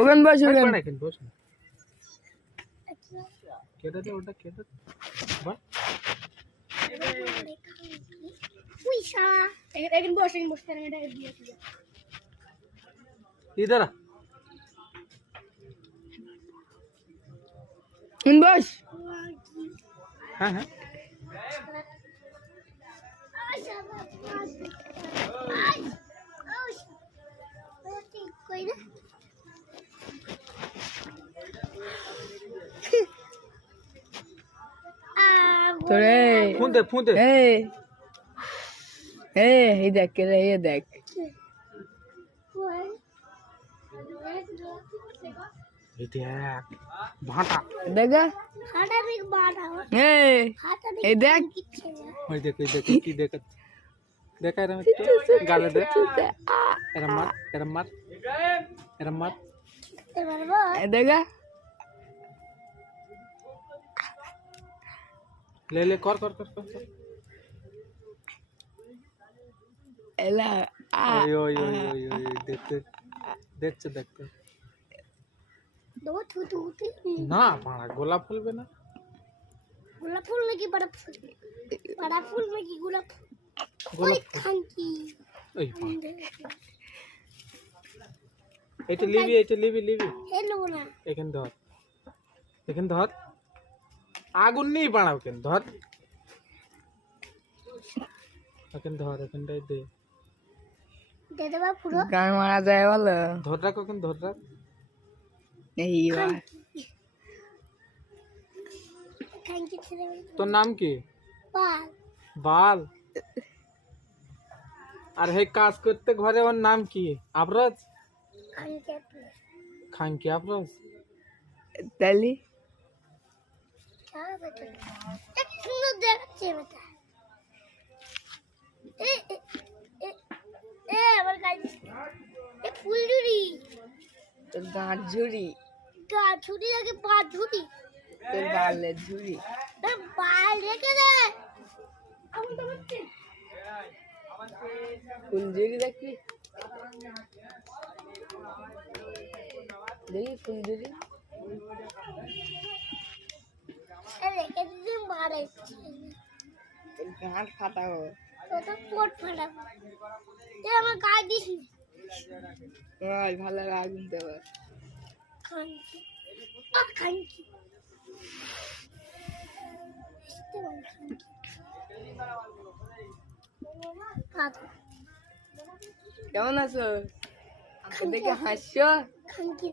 ওখান বস ওখান এখন বস কেটে দে ওটা কেটে বাহ উইশা এখন বস তার এটা দিয়ে দিও इधर आ इन बस हाँ हाँ कोई ना तो रे फून दे ये देख के रे ये देख ये देख भाटा देखा हाटा में बाड़ा हाटा में ये देख ओए देख की देख देखा रे गाले दे एरा मार ये देखा ले कर एला ओय देखते दो थू ना पाड़ा गोलाप फूल बे ना गुलाब फूल लगी बड़ा फूल लगी गुलाब ओए थैंकी ओय এটা লিবি हेलो ना এখান ধর আগুন নেই বাড়াও কেন ধর এখানটাই দে दे देबा पूरा गान मारा जाए वाला ধর রাখ ওখানে ধর রাখ नहीं वाह थैंकी तेरे তোর নাম কি बाल বাল আর হে কাজ করতে ঘরে ওর নাম কি আবরাজ अंके খানকি আবরাজ तली क्या बेटा एक सुंदर देखते बेटा ए আমার গাছ এ ফুলঝুরি তোর গাঁট ঝুড়ি গাছ ঝুরি লাগে পা ঝুরি তোর বালের ঝুড়ি বাল রেখে দে আমি তো বলছি ফুল ঝুড়ি দেখি ফুল ঝুড়ি রেখে দিদি মারে তোর গাঁট ফাটাবো তো তো পোট ফাটাবো তুই আমার গায়ে দিস ভালো আগুন দেবো খানকি খানকি কেমন আছো দেখে হাসছো খানকি